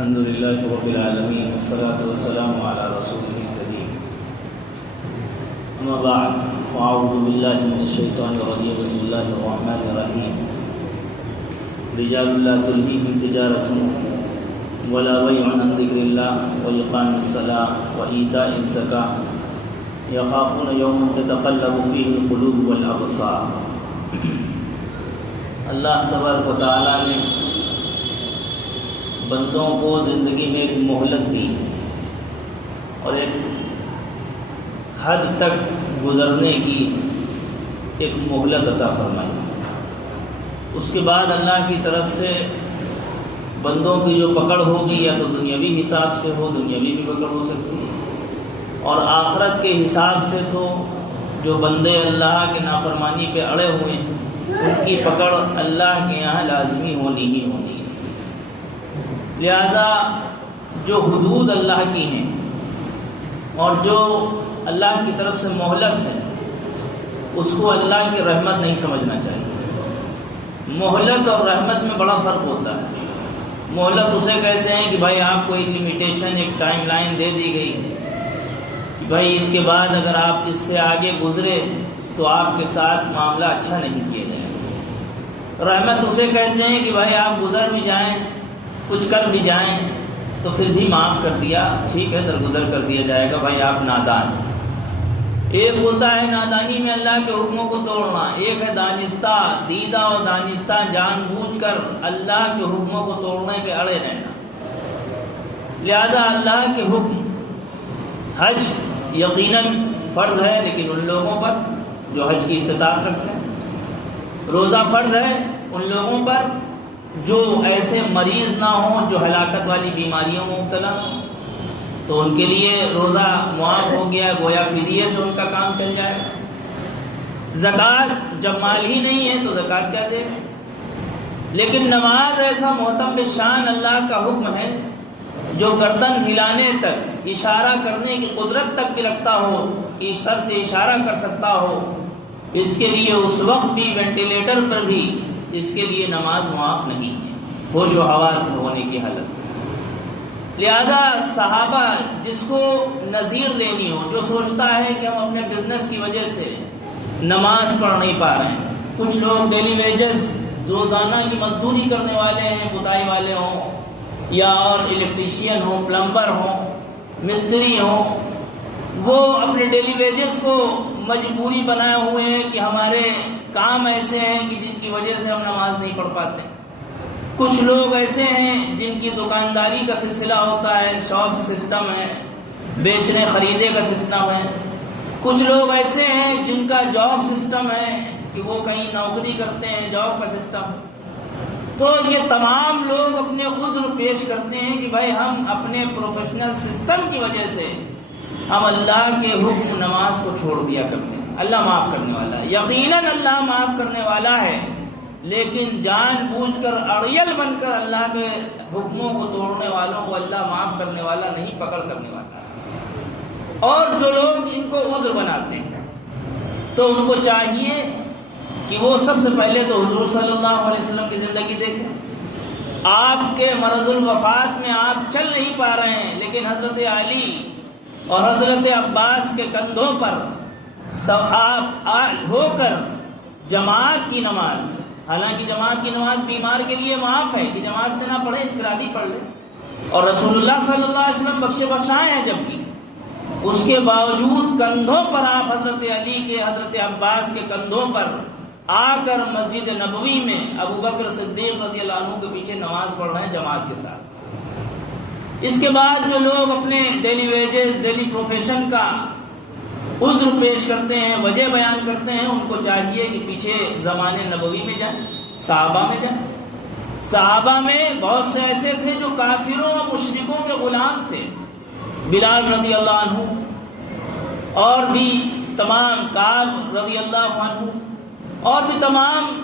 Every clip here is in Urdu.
الحمد لله رب العالمين والصلاة والسلام على رسوله الكريم أما بعد فأعوذ بالله من الشيطان الرجيم بسم الله الرحمن الرحيم رجال لا تلهيهم تجارة ولا بيع عن ذكر الله وإقام الصلاة وإيتاء الزكاة يخافون يوما تتقلب فيه القلوب والأبصار۔ اللہ تبارک و تعالیٰ نے بندوں کو زندگی میں ایک مہلت دی اور ایک حد تک گزرنے کی ایک مہلت عطا فرمائی۔ اس کے بعد اللہ کی طرف سے بندوں کی جو پکڑ ہوگی یا تو دنیاوی حساب سے ہو، دنیاوی بھی پکڑ ہو سکتی ہے، اور آخرت کے حساب سے تو جو بندے اللہ کے نافرمانی پہ اڑے ہوئے ہیں ان کی پکڑ اللہ کے یہاں لازمی ہونی ہی ہونی ہے۔ لہذا جو حدود اللہ کی ہیں اور جو اللہ کی طرف سے مہلت ہے اس کو اللہ کی رحمت نہیں سمجھنا چاہیے۔ مہلت اور رحمت میں بڑا فرق ہوتا ہے۔ مہلت اسے کہتے ہیں کہ بھائی آپ کو ایک لمیٹیشن، ایک ٹائم لائن دے دی گئی کہ بھائی اس کے بعد اگر آپ اس سے آگے گزرے تو آپ کے ساتھ معاملہ اچھا نہیں کیا جائے گا۔ رحمت اسے کہتے ہیں کہ بھائی آپ گزر بھی جائیں، کچھ کر بھی جائیں تو پھر بھی معاف کر دیا، ٹھیک ہے، درگزر کر دیا جائے گا، بھائی آپ نادان ہیں۔ ایک ہوتا ہے نادانی میں اللہ کے حکموں کو توڑنا، ایک ہے دانستہ، دیدہ اور دانستہ جان بوجھ کر اللہ کے حکموں کو توڑنے پہ اڑے رہنا۔ لہذا اللہ کے حکم، حج یقیناً فرض ہے لیکن ان لوگوں پر جو حج کی استطاعت رکھتے ہیں، روزہ فرض ہے ان لوگوں پر جو ایسے مریض نہ ہوں جو ہلاکت والی بیماریوں میں مبتلا ہوں، تو ان کے لیے روزہ معاف ہو گیا، گویا فدیے سے ان کا کام چل جائے گا۔ زکوٰۃ جب مال ہی نہیں ہے تو زکوٰۃ کیا دے گا؟ لیکن نماز ایسا محتم شان اللہ کا حکم ہے جو گردن ہلانے تک، اشارہ کرنے کی قدرت تک بھی رکھتا ہو کہ سر سے اشارہ کر سکتا ہو، اس کے لیے اس وقت بھی وینٹیلیٹر پر بھی اس کے لیے نماز معاف نہیں ہے، ہوش و حواس میں ہونے کی حالت۔ لہذا صحابہ جس کو نظیر لینی ہو، جو سوچتا ہے کہ ہم اپنے بزنس کی وجہ سے نماز پڑھ نہیں پا رہے ہیں، کچھ لوگ ڈیلی ویجز روزانہ کی مزدوری کرنے والے ہیں، پتائی والے ہوں یا اور الیکٹریشین ہوں، پلمبر ہوں، مستری ہوں، وہ اپنے ڈیلی ویجز کو مجبوری بنائے ہوئے ہیں کہ ہمارے کام ایسے ہیں کہ جن کی وجہ سے ہم نماز نہیں پڑھ پاتے۔ کچھ لوگ ایسے ہیں جن کی دکانداری کا سلسلہ ہوتا ہے، شاپ سسٹم ہے، بیچنے خریدے کا سسٹم ہے۔ کچھ لوگ ایسے ہیں جن کا جاب سسٹم ہے کہ وہ کہیں نوکری کرتے ہیں، جاب کا سسٹم۔ تو یہ تمام لوگ اپنے عذر پیش کرتے ہیں کہ بھائی ہم اپنے پروفیشنل سسٹم کی وجہ سے ہم اللہ کے حکم نماز کو چھوڑ دیا کرتے ہیں۔ اللہ معاف کرنے والا ہے، یقیناً اللہ معاف کرنے والا ہے، لیکن جان بوجھ کر اڑیل بن کر اللہ کے حکموں کو توڑنے والوں کو اللہ معاف کرنے والا نہیں، پکڑ کرنے والا ہے۔ اور جو لوگ ان کو عذر بناتے ہیں تو ان کو چاہیے کہ وہ سب سے پہلے تو حضور صلی اللہ علیہ وسلم کی زندگی دیکھیں۔ آپ کے مرض الوفات میں آپ چل نہیں پا رہے ہیں، لیکن حضرت علی اور حضرت عباس کے کندھوں پر آپ ہو کر جماعت کی نماز، حالانکہ جماعت کی نماز بیمار کے لیے معاف ہے کہ جماعت سے نہ پڑھے، انفرادی پڑھ لے، اور رسول اللہ صلی اللہ علیہ وسلم بخشے بخشائے ہیں جبکہ اس کے باوجود کندھوں پر آپ حضرت علی کے، حضرت عباس کے کندھوں پر آ کر مسجد نبوی میں ابو بکر صدیق رضی اللہ عنہ کے پیچھے نماز پڑھ رہے ہیں جماعت کے ساتھ۔ اس کے بعد جو لوگ اپنے ڈیلی ویجز، ڈیلی پروفیشن کا عذر پیش کرتے ہیں، وجہ بیان کرتے ہیں، ان کو چاہیے کہ پیچھے زمانے نبوی میں جائیں، صحابہ میں جائیں۔ صحابہ میں بہت سے ایسے تھے جو کافروں اور مشرکوں کے غلام تھے، بلال رضی اللہ عنہ، اور بھی تمام کعب رضی اللہ عنہ، اور بھی تمام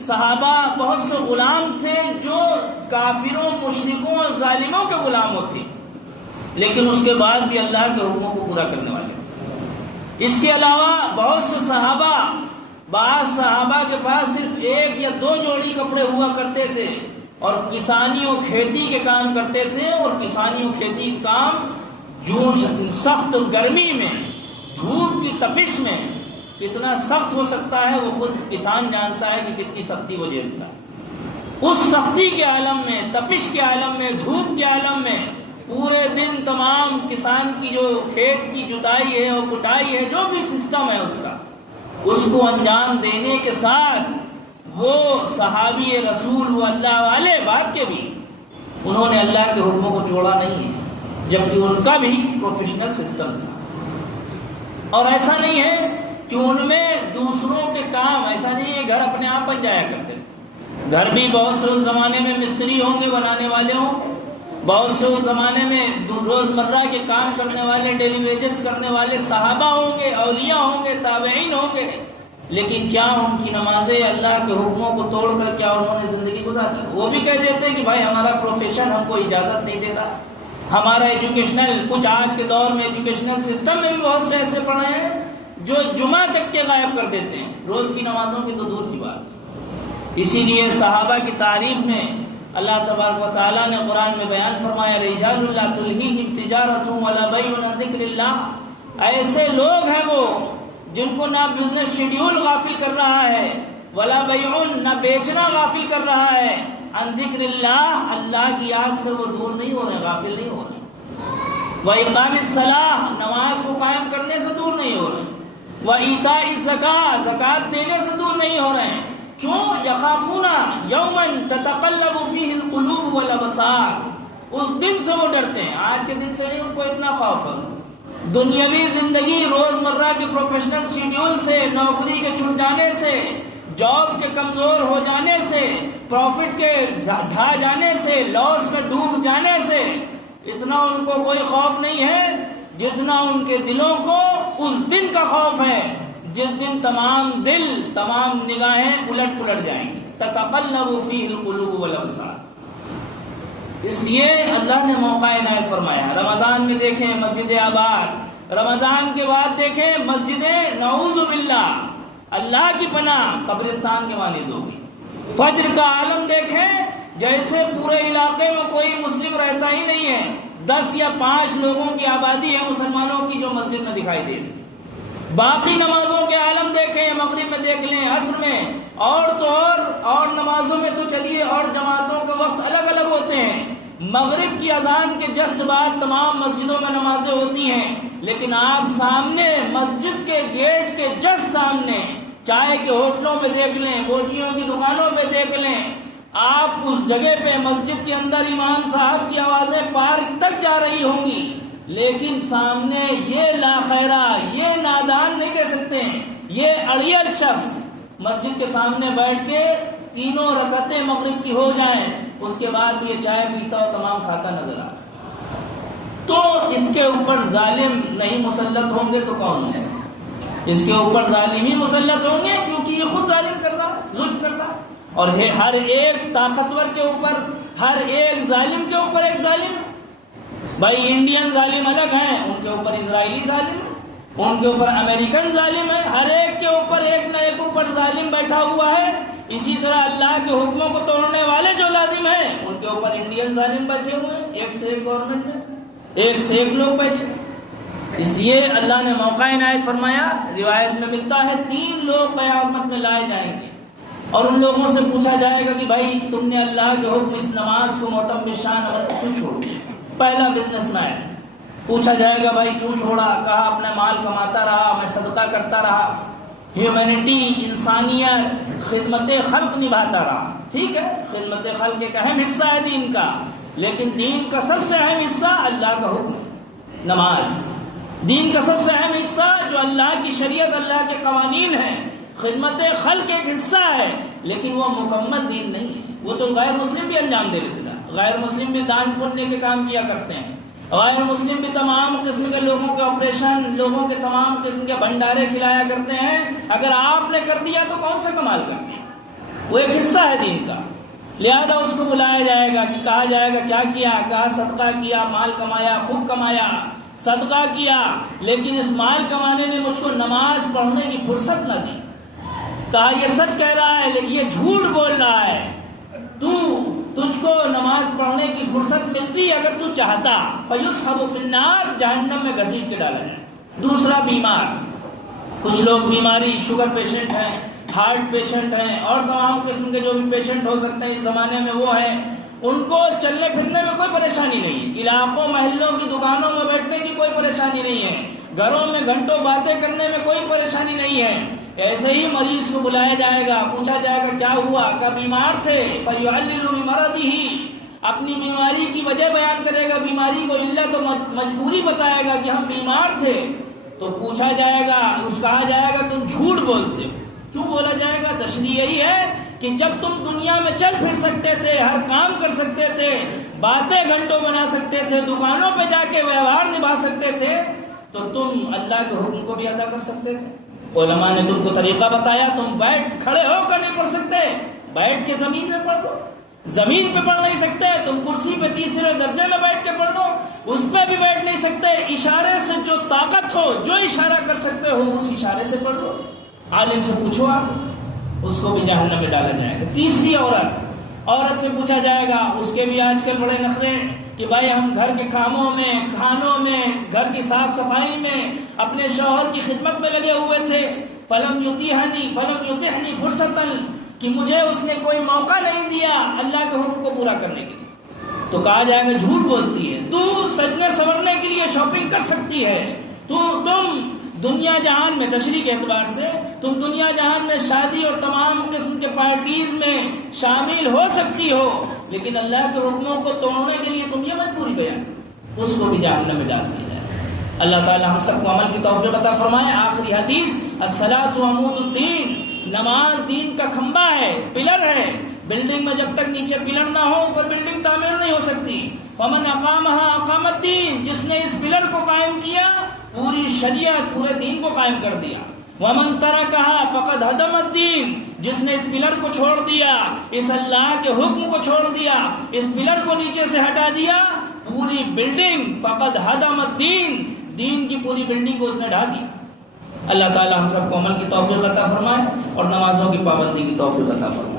صحابہ بہت سے غلام تھے جو کافروں، مشرکوں اور ظالموں کے غلاموں تھے، لیکن اس کے بعد بھی اللہ کے حکموں کو پورا کرنے والے۔ اس کے علاوہ بہت سے صحابہ، بعض صحابہ کے پاس صرف ایک یا دو جوڑی کپڑے ہوا کرتے تھے، اور کسانی و کھیتی کے کام کرتے تھے، اور کسانی و کھیتی کے کام سخت گرمی میں، دھوپ کی تپش میں کتنا سخت ہو سکتا ہے وہ خود کسان جانتا ہے کہ کتنی سختی وہ جھیلتا ہے۔ اس سختی کے عالم میں، تپش کے عالم میں، دھوپ کے عالم میں پورے دن تمام کسان کی جو کھیت کی جتائی ہے اور کٹائی ہے، جو بھی سسٹم ہے اس کا، اس کو انجام دینے کے ساتھ وہ صحابی رسول، وہ اللہ والے بات کے بھی، انہوں نے اللہ کے حکموں کو چھوڑا نہیں ہے، جبکہ ان کا بھی پروفیشنل سسٹم تھا۔ اور ایسا نہیں ہے کہ ان میں دوسروں کے کام، ایسا نہیں ہے گھر اپنے آپ بن جایا کرتے تھے، گھر بھی بہت سے اس زمانے میں مستری ہوں گے، بنانے والے ہوں گے، بہت سے اس زمانے میں روزمرہ کے کام کرنے والے، ڈیلی ویجز کرنے والے صحابہ ہوں گے، اولیاء ہوں گے، تابعین ہوں گے، لیکن کیا ان کی نمازیں اللہ کے حکموں کو توڑ کر کیا انہوں نے زندگی گزاری؟ وہ بھی کہہ دیتے ہیں کہ بھائی ہمارا پروفیشن ہم کو اجازت نہیں دیتا، ہمارا ایجوکیشنل، کچھ آج کے دور میں ایجوکیشنل سسٹم میں بھی بہت سے ایسے پڑھے ہیں جو جمعہ تک کے غائب کر دیتے ہیں، روز کی نمازوں کی تو دور کی بات ہے۔ اسی لیے صحابہ کی تعریف میں اللہ تبارک و تعالیٰ نے قرآن میں بیان فرمایا، رجال لا تلہیہم تجارۃ ولا بیع عن ذکر اللہ، ایسے لوگ ہیں وہ جن کو نہ بزنس شیڈیول غافل کر رہا ہے، ولا بیع، نہ بیچنا غافل کر رہا ہے، عن ذکر اللہ، اللہ کی یاد سے وہ دور نہیں ہو رہے، غافل نہیں ہو رہے، وإقام الصلاۃ، نماز کو قائم کرنے سے دور نہیں ہو رہے، وإیتاء الزکاۃ، زکوٰۃ دینے سے دور نہیں ہو رہے ہیں۔ کیوں؟ یخافون یوما تتقلب فیہ القلوب والابصار، اس دن سے وہ ڈرتے ہیں، آج کے دن سے نہیں، ان کو اتنا خوف ہے۔ دنیاوی زندگی، روزمرہ کے پروفیشنل شیڈیول سے، نوکری کے چھوٹ جانے سے، جاب کے کمزور ہو جانے سے، پروفٹ کے ڈھا جانے سے، لاس میں ڈوب جانے سے اتنا ان کو کوئی خوف نہیں ہے جتنا ان کے دلوں کو اس دن کا خوف ہے جس دن تمام دل، تمام نگاہیں الٹ پلٹ جائیں گی، تتقلب فیہ القلوب والابصار۔ اس لیے اللہ نے موقع عنایت فرمایا، رمضان میں دیکھیں مسجد آباد، رمضان کے بعد دیکھیں مسجدیں نعوذ باللہ اللہ کی پناہ قبرستان کے مانند ہوگی۔ فجر کا عالم دیکھیں، جیسے پورے علاقے میں کوئی مسلم رہتا ہی نہیں ہے، 10 یا 5 لوگوں کی آبادی ہے مسلمانوں کی جو مسجد میں دکھائی دے رہی۔ باقی نمازوں کے عالم دیکھیں، مغرب میں دیکھ لیں، عصر میں، اور تو اور نمازوں میں تو چلیے، اور جماعتوں کے وقت الگ الگ ہوتے ہیں، مغرب کی اذان کے جسٹ بعد تمام مسجدوں میں نمازیں ہوتی ہیں، لیکن آپ سامنے مسجد کے گیٹ کے جسٹ سامنے چائے کے ہوٹلوں پہ دیکھ لیں، بوٹیوں کی دکانوں پہ دیکھ لیں، آپ اس جگہ پہ مسجد کے اندر امام صاحب کی آوازیں پارک تک جا رہی ہوں گی، لیکن سامنے یہ لاخیرہ، یہ نادان نہیں کہہ سکتے ہیں، یہ اڑیل شخص مسجد کے سامنے بیٹھ کے تینوں رکعتیں مغرب کی ہو جائیں، اس کے بعد بھی یہ چائے پیتا اور تمام کھاتا نظر آ رہا ہے۔ تو اس کے اوپر ظالم نہیں مسلط ہوں گے تو کون ہوں گے؟ اس کے اوپر ظالم ہی مسلط ہوں گے، کیونکہ یہ خود ظالم کر رہا، ظلم کر رہا، اور ہر ایک طاقتور کے اوپر، ہر ایک ظالم کے اوپر ایک ظالم ہے۔ بھائی انڈین ظالم الگ ہیں، ان کے اوپر اسرائیلی ظالم ہے، ان کے اوپر امریکن ظالم ہے، ہر ایک کے اوپر ایک نہ ایک اوپر ظالم بیٹھا ہوا ہے۔ اسی طرح اللہ کے حکموں کو توڑنے والے جو لازم ہیں ان کے اوپر انڈین ظالم بیٹھے ہوئے ہیں، ایک سے ایک گورنمنٹ میں، ایک سے ایک لوگ بیٹھے۔ اس لیے اللہ نے موقع عنایت فرمایا، روایت میں ملتا ہے 3 لوگ قیامت میں لائے جائیں گے، اور ان لوگوں سے پوچھا جائے گا کہ بھائی تم نے اللہ کے حکم اس نماز کو معتم بالشان کیوں چھوڑ دیا؟ پہلا بزنس مین پوچھا جائے گا بھائی کیوں چھوڑا؟ کہا اپنا مال کماتا رہا، میں صدقہ کرتا رہا، ہیومینٹی، انسانیت، خدمت خلق نبھاتا رہا۔ ٹھیک ہے، خدمت خلق ایک اہم حصہ ہے دین کا، لیکن دین کا سب سے اہم حصہ اللہ کا حکم ہے، نماز۔ دین کا سب سے اہم حصہ جو اللہ کی شریعت، اللہ کے قوانین ہیں، خدمت خلق ایک حصہ ہے، لیکن وہ مکمل دین نہیں ہے۔ وہ تو غیر مسلم بھی انجام دے دیتے ہیں، غیر مسلم بھی دان پنیہ کے کام کیا کرتے ہیں، غیر مسلم بھی تمام قسم کے لوگوں کے آپریشن، لوگوں کے تمام قسم کے بھنڈارے کھلایا کرتے ہیں۔ اگر آپ نے کر دیا تو کون سا کمال کر دیا؟ وہ ایک حصہ ہے دین کا، لہذا اس کو بلایا جائے گا کہ کہا جائے گا کیا کیا؟ کہا صدقہ کیا، مال کمایا، خوب کمایا، صدقہ کیا، لیکن اس مال کمانے نے مجھ کو نماز پڑھنے کی فرصت نہ دی۔ کہا یہ سچ کہہ رہا ہے لیکن یہ جھوٹ بول رہا ہے، تجھ نماز پڑھنے کی فرصت ملتی اگر تو چاہتا، فیصحب فی النار، جہنم میں گھسیٹ کے ڈالا جائے۔ دوسرا بیمار، کچھ لوگ بیماری، شوگر پیشنٹ ہیں، ہارٹ پیشنٹ ہیں، اور تمام قسم کے جو بھی پیشنٹ ہو سکتے ہیں اس زمانے میں وہ ہیں، ان کو چلنے پھرنے میں کوئی پریشانی نہیں ہے، علاقوں محلوں کی دکانوں میں بیٹھنے کی کوئی پریشانی نہیں ہے، گھروں میں گھنٹوں باتیں کرنے میں کوئی پریشانی نہیں ہے۔ ایسے ہی مریض کو بلایا جائے گا، پوچھا جائے گا کیا ہوا، کیا بیمار تھے، فَيُعَلِّلُ بِمَرَضِهِ، اپنی بیماری کی وجہ بیان کرے گا، بیماری کو علت و مجبوری بتائے گا کہ ہم بیمار تھے، تو پوچھا جائے گا، کہا جائے گا تم جھوٹ بولتے ہو۔ کیوں بولا جائے گا؟ تشریح یہی ہے کہ جب تم دنیا میں چل پھر سکتے تھے، ہر کام کر سکتے تھے، باتیں گھنٹوں بنا سکتے تھے، دکانوں پہ جا کے ویوہار نبھا سکتے تھے، تو تم اللہ کے حکم کو بھی ادا کر سکتے تھے۔ علماء نے تم کو طریقہ بتایا، تم کھڑے ہو کر نہیں پڑھ سکتے، بیٹھ کے زمین میں پڑھ لو، زمین پہ پڑھ نہیں سکتے، تم کرسی پہ تیسرے درجے میں بیٹھ کے پڑھ لو، اس پہ بھی بیٹھ نہیں سکتے، اشارے سے جو طاقت ہو، جو اشارہ کر سکتے ہو اس اشارے سے پڑھ لو۔ عالم سے پوچھو آپ، اس کو بھی جہنم میں ڈالا جائے گا۔ تیسری عورت سے پوچھا جائے گا، اس کے بھی آج کل بڑے نخرے کہ بھائی ہم گھر کے کاموں میں، کھانوں میں، گھر کی صاف صفائی میں، اپنے شوہر کی خدمت میں لگے ہوئے تھے، فلم یتحنی فرصتاً، کہ مجھے اس نے کوئی موقع نہیں دیا اللہ کے حکم کو پورا کرنے کے لیے، تو کہا جائے گا جھوٹ بولتی ہے، تو سجنے سنورنے کے لیے شاپنگ کر سکتی ہے، تم دنیا جہان میں، تشریح کے اعتبار سے تم دنیا جہان میں شادی اور تمام قسم کے پارٹیز میں شامل ہو سکتی ہو، لیکن اللہ کے حکموں کو توڑنے کے لیے تم یہ مجبوری بیان کرو، اس کو بھی جہنم میں ڈال دیا جائے۔ اللہ تعالی ہم سب کو عمل کی توفیق عطا فرمائے۔ آخری حدیث، الصلاۃ عمود الدین، نماز دین کا کھمبا ہے، پلر ہے، بلڈنگ میں جب تک نیچے پلر نہ ہو اوپر بلڈنگ تعمیر نہیں ہو سکتی۔ فمن اقامها اقام الدین، جس نے اس پلر کو قائم کیا پوری شریعت، پورے دین کو قائم کر دیا۔ ومن ترکها فقد هدم الدین، جس نے اس پلر کو چھوڑ دیا، اس اللہ کے حکم کو چھوڑ دیا، اس پلر کو نیچے سے ہٹا دیا، پوری بلڈنگ، فقد هدم الدین، دین کی پوری بلڈنگ کو اس نے ڈھا دیا۔ اللہ تعالی ہم سب کو عمل کی توفیق عطا فرمائے اور نمازوں کی پابندی کی توفیق عطا فرمائے۔